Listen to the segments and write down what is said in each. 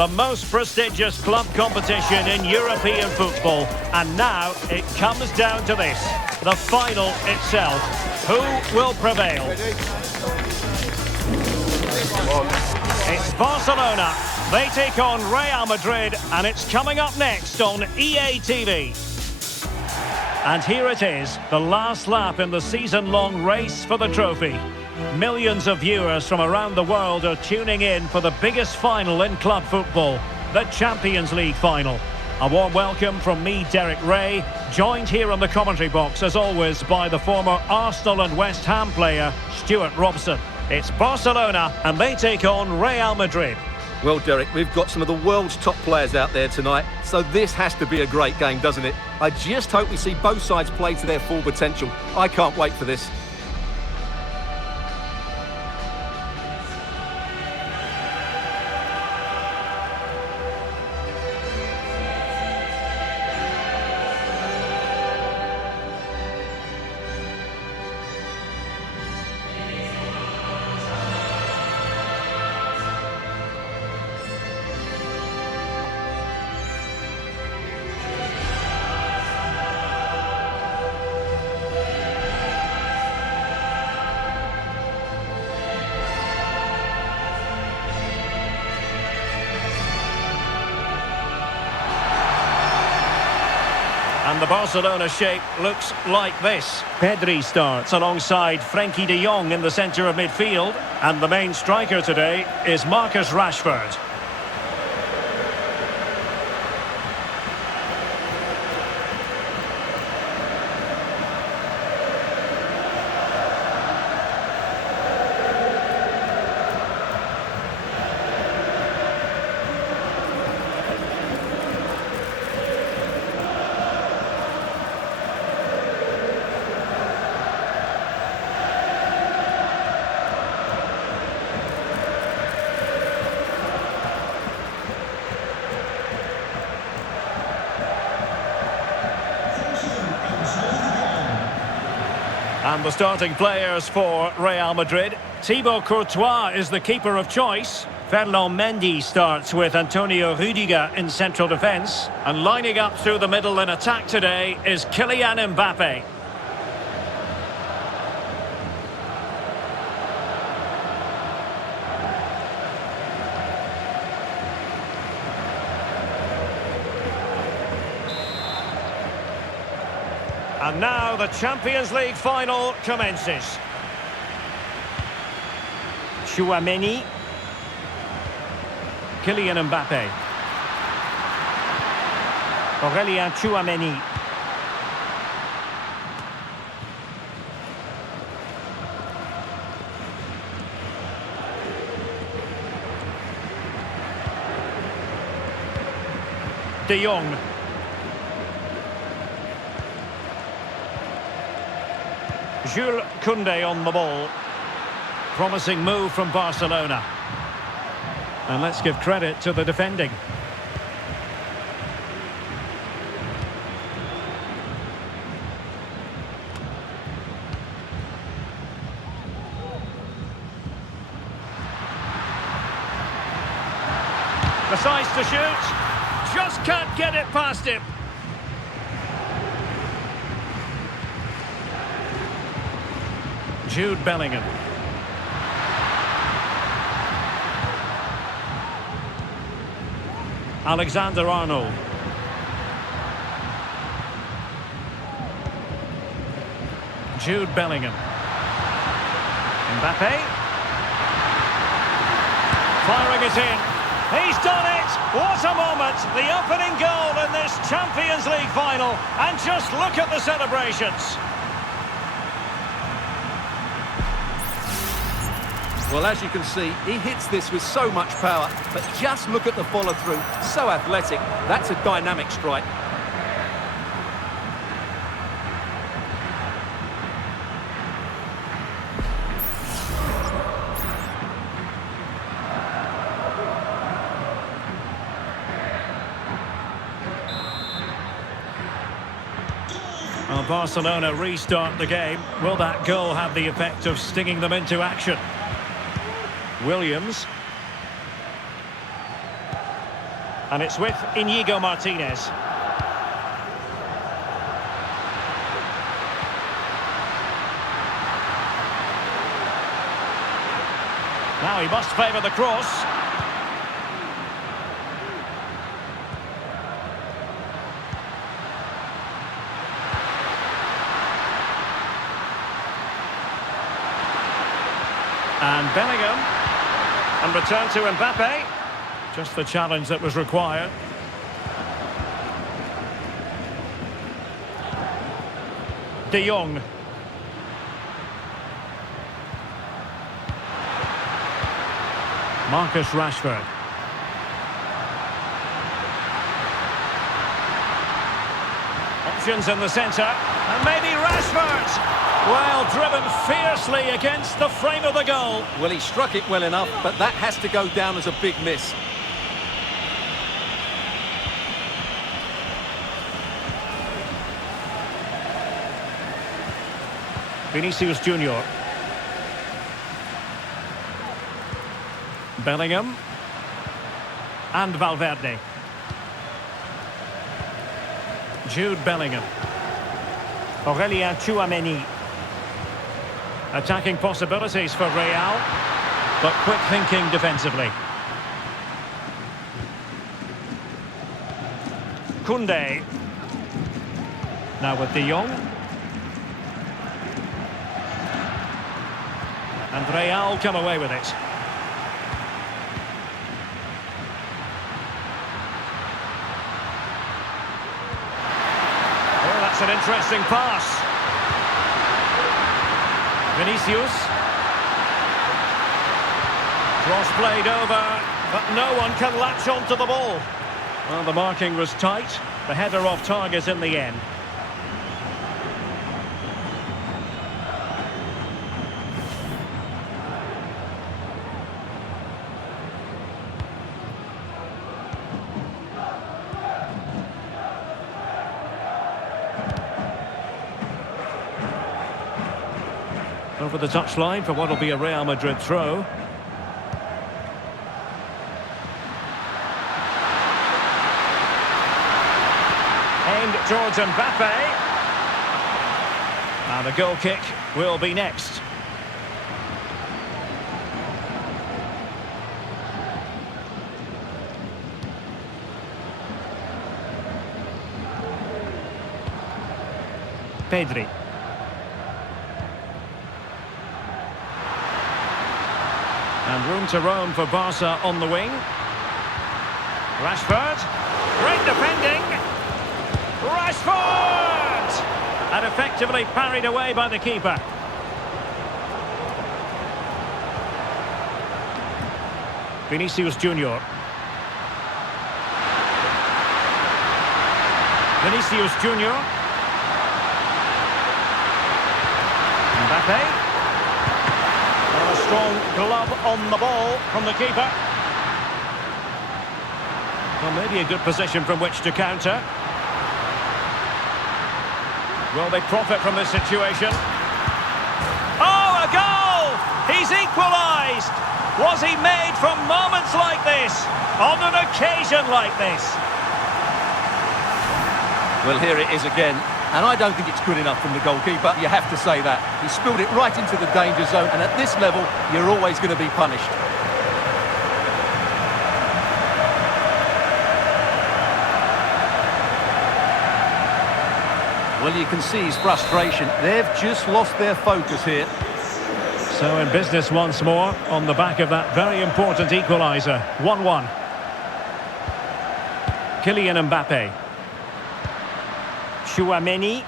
the most prestigious club competition in European football. And now it comes down to this, the final itself. Who will prevail? It's Barcelona. They take on Real Madrid, and it's coming up next on EA TV. And here it is, the last lap in the season-long race for the trophy. Millions of viewers from around the world are tuning in for the biggest final in club football, the Champions League final. A warm welcome from me, Derek Ray, joined here on the commentary box, as always, by the former Arsenal and West Ham player, Stuart Robson. It's Barcelona, and they take on Real Madrid. Well, Derek, we've got some of the world's top players out there tonight, so this has to be a great game, doesn't it? I just hope we see both sides play to their full potential. I can't wait for this. And the Barcelona shape looks like this. Pedri starts alongside Frenkie de Jong in the centre of midfield. And the main striker today is Marcus Rashford. And the starting players for Real Madrid. Thibaut Courtois is the keeper of choice. Ferland Mendy starts with Antonio Rudiger in central defence. And lining up through the middle in attack today is Kylian Mbappe. And now the Champions League final commences. Tchouaméni. Kylian Mbappe. Aurélien Tchouaméni. De Jong. Jules Koundé on the ball. Promising move from Barcelona. And let's give credit to the defending. Decides to shoot. Just can't get it past him. Jude Bellingham. Alexander-Arnold. Jude Bellingham. Mbappe. Firing it in. He's done it! What a moment! The opening goal in this Champions League final. And just look at the celebrations. Well, as you can see, he hits this with so much power, but just look at the follow-through. So athletic. That's a dynamic strike. Well, Barcelona restart the game. Will that goal have the effect of stinging them into action? Williams. And it's with Inigo Martinez. Now he must favour the cross. And Bellingham. And return to Mbappe. Just the challenge that was required. De Jong. Marcus Rashford. Options in the centre. And maybe Rashford. Well, driven fiercely against the frame of the goal. Well, he struck it well enough, but that has to go down as a big miss. Vinicius Junior. Bellingham. And Valverde. Jude Bellingham. Aurelien Tchouameni. Attacking possibilities for Real, but quick thinking defensively. Koundé. Now with De Jong. And Real come away with it. Oh, that's an interesting pass. Vinicius. Cross played over, but no one can latch onto the ball. Well, the marking was tight. The header off target in the end. Over the touchline for what will be a Real Madrid throw. Aimed towards Mbappe. And the goal kick will be next. Pedri. And room to roam for Barca on the wing. Rashford. Great defending. Rashford! And effectively parried away by the keeper. Vinicius Junior. Vinicius Junior. Mbappe. A strong glove on the ball from the keeper. Well, maybe a good position from which to counter. Will they profit from this situation? Oh, a goal! He's equalised! Was he made from moments like this? On an occasion like this? Well, here it is again. And I don't think it's good enough from the goalkeeper, you have to say that. He spilled it right into the danger zone, and at this level, you're always going to be punished. Well, you can see his frustration. They've just lost their focus here. So in business once more, on the back of that very important equaliser. 1-1. Kylian Mbappe. Tchouameni.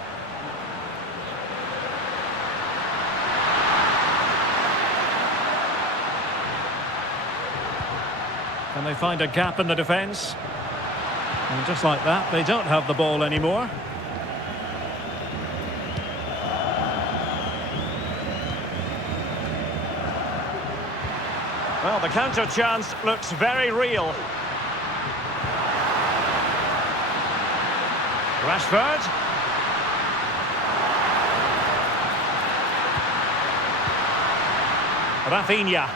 Can they find a gap in the defence? And just like that, they don't have the ball anymore. Well, the counter chance looks very real. Rashford. Rafinha.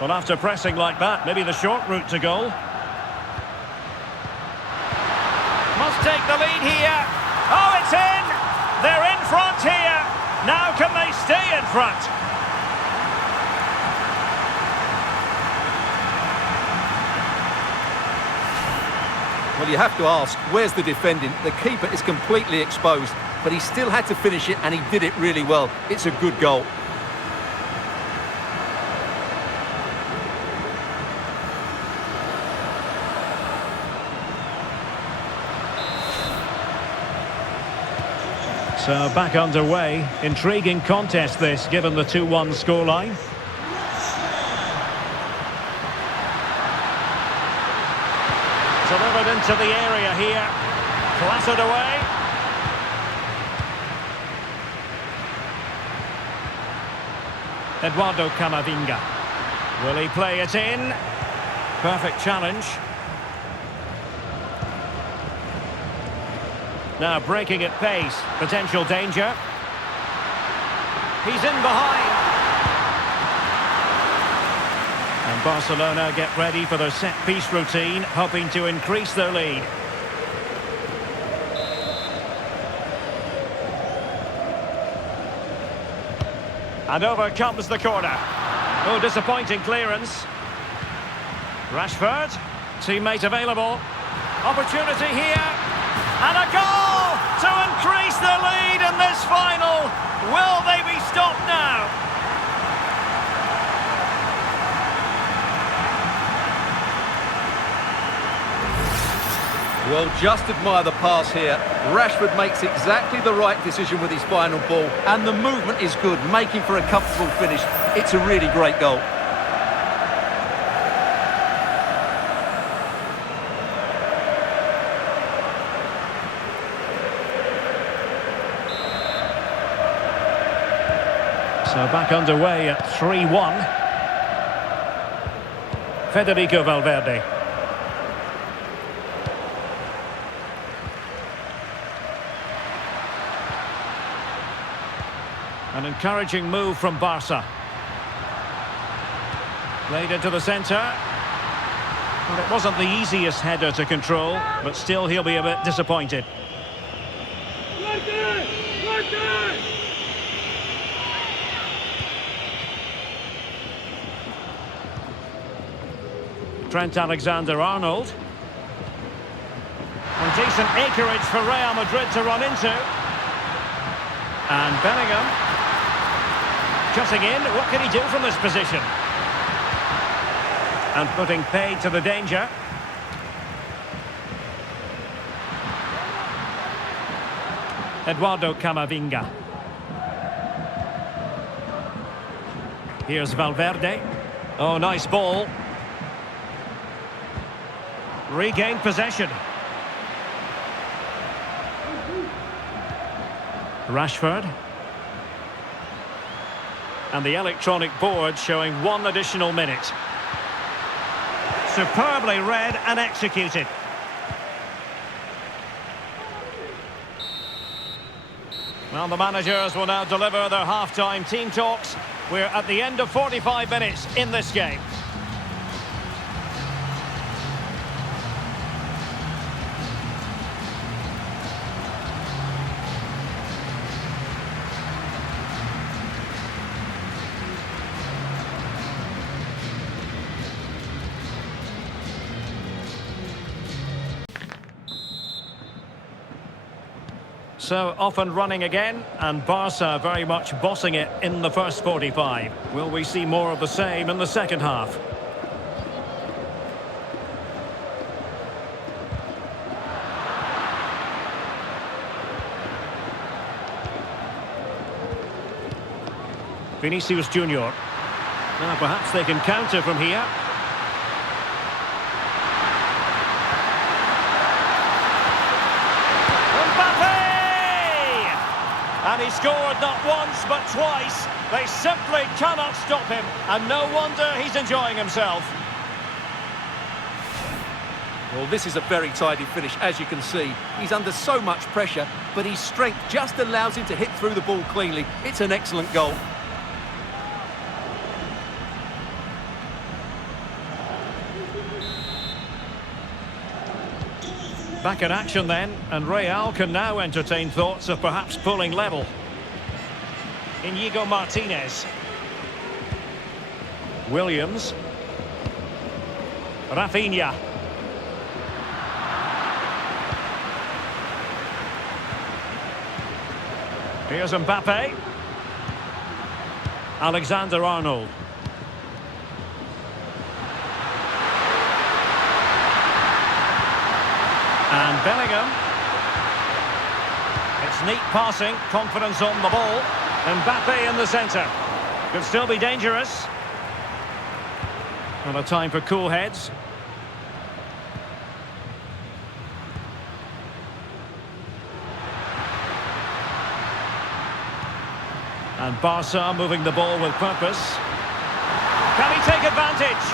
Well, after pressing like that, maybe the short route to goal. Must take the lead here. Oh, it's in! They're in front here. Now can they stay in front? Well, you have to ask, where's the defending? The keeper is completely exposed, but he still had to finish it, and he did it really well. It's a good goal. So back underway. Intriguing contest this, given the 2-1 scoreline. Delivered into the area here. Clattered away. Eduardo Camavinga. Will he play it in? Perfect challenge. Now breaking at pace. Potential danger. He's in behind. And Barcelona get ready for their set-piece routine, hoping to increase their lead. And over comes the corner. Oh, disappointing clearance. Rashford, teammate available. Opportunity here. And a goal to increase the lead in this final. Will they be stopped now? Well, just admire the pass here. Rashford makes exactly the right decision with his final ball, and the movement is good, making for a comfortable finish. It's a really great goal. So back underway at 3-1. Federico Valverde. An encouraging move from Barca. Played into the centre. Well, it wasn't the easiest header to control, but still he'll be a bit disappointed. Trent Alexander-Arnold. And decent acreage for Real Madrid to run into. And Bellingham. Cutting in, what can he do from this position? And putting paid to the danger. Eduardo Camavinga. Here's Valverde. Oh, nice ball. Regained possession. Rashford. And the electronic board showing 1 additional minute. Superbly read and executed. Well, the managers will now deliver their half-time team talks. We're at the end of 45 minutes in this game. So off and running again, and Barca very much bossing it in the first 45. Will we see more of the same in the second half? Vinicius Junior. Now perhaps they can counter from here. And he scored not once but twice. They simply cannot stop him, and no wonder he's enjoying himself. Well, this is a very tidy finish, as you can see. He's under so much pressure, but his strength just allows him to hit through the ball cleanly. It's an excellent goal. Back in action then, and Real can now entertain thoughts of perhaps pulling level. Inigo Martinez. Williams. Rafinha. Here's Mbappe. Alexander-Arnold. And Bellingham. It's neat passing, confidence on the ball. Mbappe in the centre. Could still be dangerous. And a time for cool heads. And Barca moving the ball with purpose. Can he take advantage?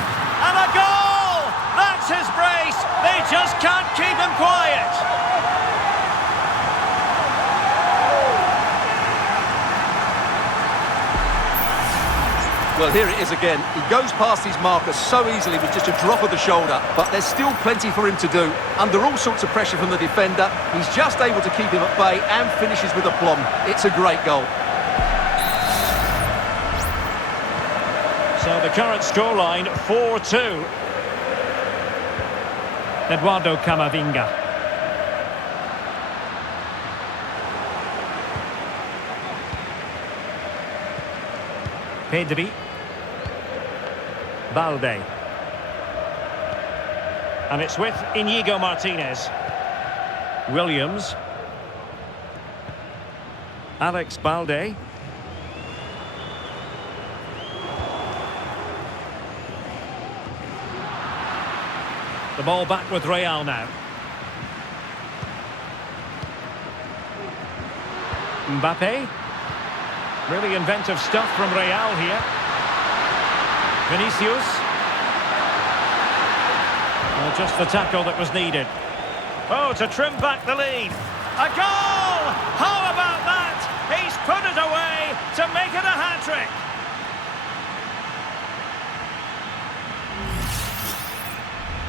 And a goal! That's his brace! They just can't keep him quiet! Well, here it is again. He goes past his marker so easily with just a drop of the shoulder, but there's still plenty for him to do. Under all sorts of pressure from the defender, he's just able to keep him at bay and finishes with aplomb. It's a great goal. So the current scoreline, 4-2. Eduardo Camavinga. Pedri. Balde. And it's with Inigo Martinez. Williams. Alex Balde. The ball back with Real now. Mbappe. Really inventive stuff from Real here. Vinicius. Well, just the tackle that was needed. Oh, to trim back the lead. A goal! How about that? He's put it away to make it a hat-trick.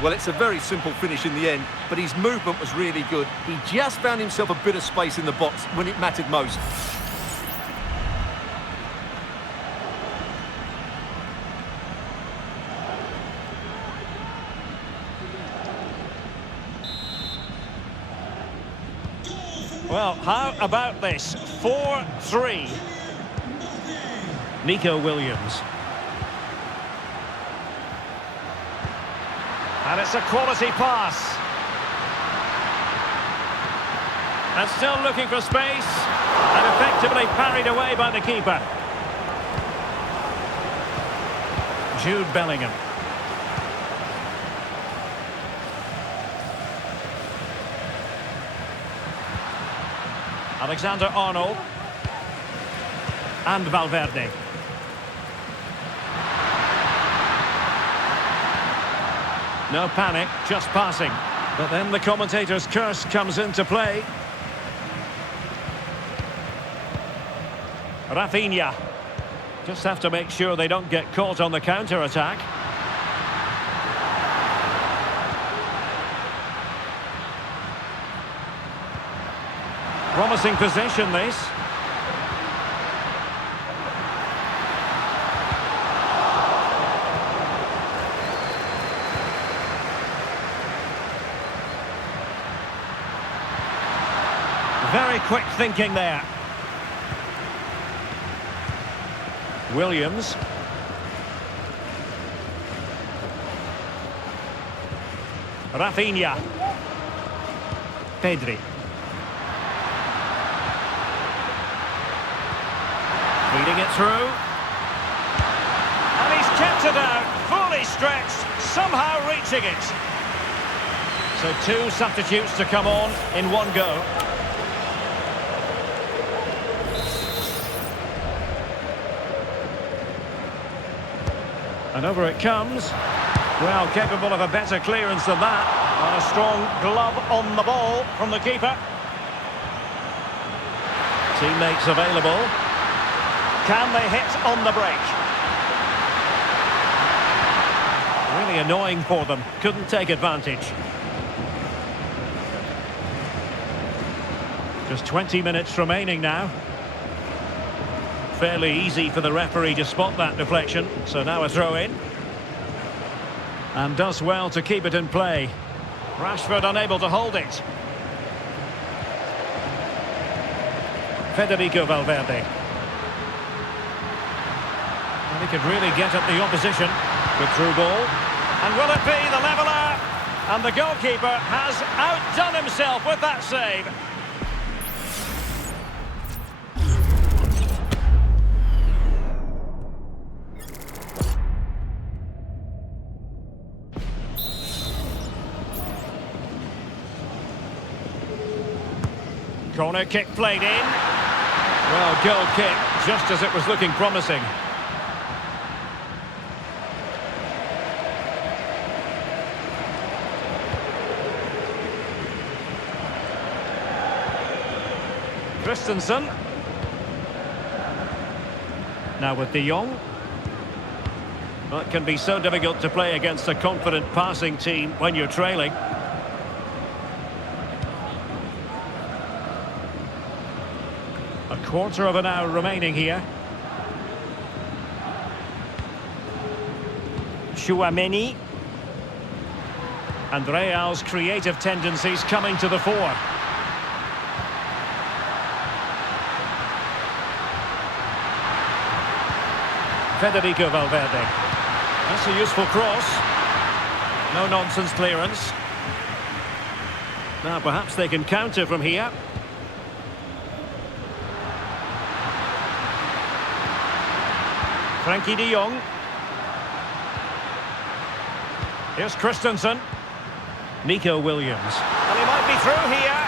Well, it's a very simple finish in the end, but his movement was really good. He just found himself a bit of space in the box when it mattered most. Well, how about this? 4-3. Nico Williams. And it's a quality pass. And still looking for space. And effectively parried away by the keeper. Jude Bellingham. Alexander-Arnold. And Valverde. No panic, just passing. But then the commentator's curse comes into play. Rafinha. Just have to make sure they don't get caught on the counter-attack. Promising possession, this. Very quick thinking there. Williams. Rafinha. Pedri. Feeding it through. And he's kept it out, fully stretched, somehow reaching it. So two substitutes to come on in one go. And over it comes. Well, capable of a better clearance than that. And a strong glove on the ball from the keeper. Teammates available. Can they hit on the break? Really annoying for them. Couldn't take advantage. Just 20 minutes remaining now. Fairly easy for the referee to spot that deflection. So now a throw in. And does well to keep it in play. Rashford unable to hold it. Federico Valverde. And he could really get at the opposition with through ball. And will it be the leveller? And the goalkeeper has outdone himself with that save. Corner kick played in. Well, goal kick, just as it was looking promising. Christensen. Now with De Jong. Well, it can be so difficult to play against a confident passing team when you're trailing. A quarter of an hour remaining here. Tchouaméni. And Real's creative tendencies coming to the fore. Federico Valverde. That's a useful cross. No nonsense clearance. Now perhaps they can counter from here. Frankie de Jong. Here's Christensen. Nico Williams. And he might be through here.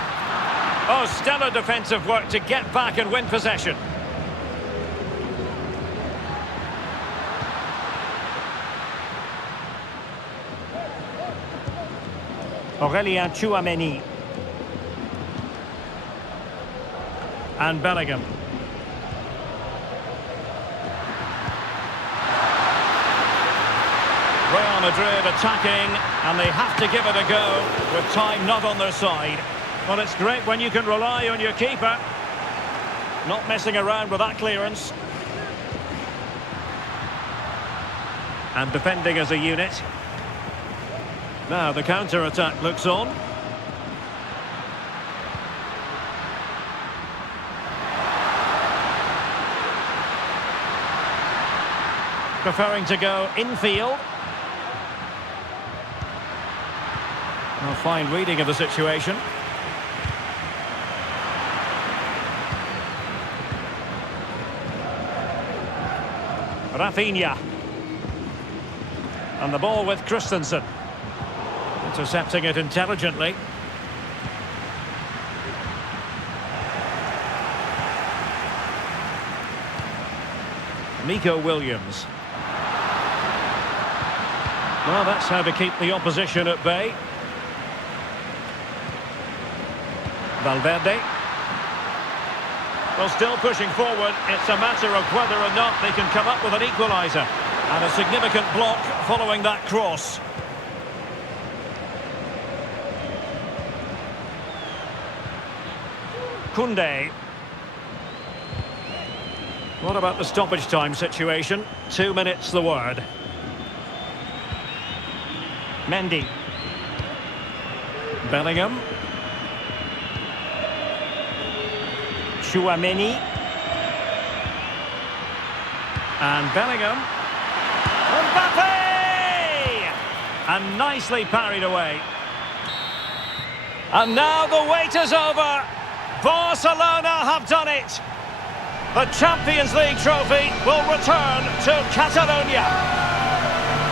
Oh, stellar defensive work to get back and win possession. Aurélien Tchouaméni. And Bellingham. Real Madrid attacking, and they have to give it a go with time not on their side. Well, it's great when you can rely on your keeper. Not messing around with that clearance. And defending as a unit. Now the counter-attack looks on. Preferring to go infield. A fine reading of the situation. Rafinha. And the ball with Christensen. Intercepting it intelligently. Nico Williams. Well, that's how to keep the opposition at bay. Valverde. Well, still pushing forward. It's a matter of whether or not they can come up with an equaliser. And a significant block following that cross. Koundé. What about the stoppage time situation? 2 minutes the word. Mendy. Bellingham. Tchouaméni. And Bellingham. Mbappe! And nicely parried away. And now the wait is over. Barcelona have done it. The Champions League trophy will return to Catalonia.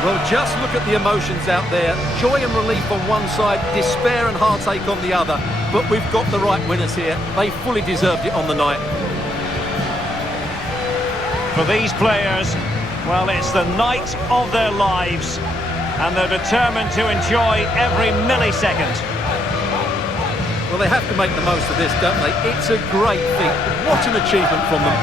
Well, just look at the emotions out there. Joy and relief on one side, despair and heartache on the other. But we've got the right winners here. They fully deserved it on the night. For these players, well, it's the night of their lives. And they're determined to enjoy every millisecond. Well, they have to make the most of this, don't they? It's a great feat. What an achievement from them.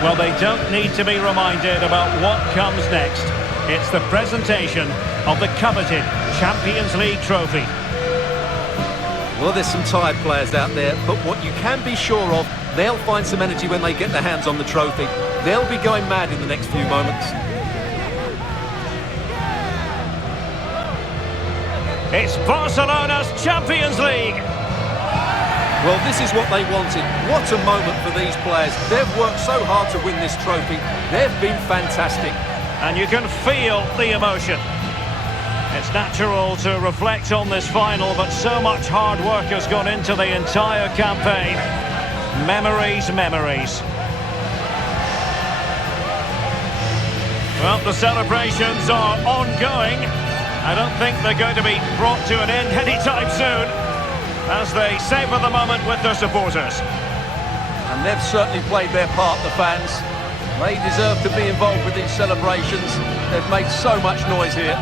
Well, they don't need to be reminded about what comes next. It's the presentation of the coveted Champions League trophy. Well, there's some tired players out there, but what you can be sure of, they'll find some energy when they get their hands on the trophy. They'll be going mad in the next few moments. It's Barcelona's Champions League. Well, this is what they wanted. What a moment for these players. They've worked so hard to win this trophy. They've been fantastic. And you can feel the emotion. It's natural to reflect on this final, but so much hard work has gone into the entire campaign. Memories, memories. Well, the celebrations are ongoing. I don't think they're going to be brought to an end anytime soon, as they savour the moment with their supporters. And they've certainly played their part, the fans. They deserve to be involved with these celebrations. They've made so much noise here.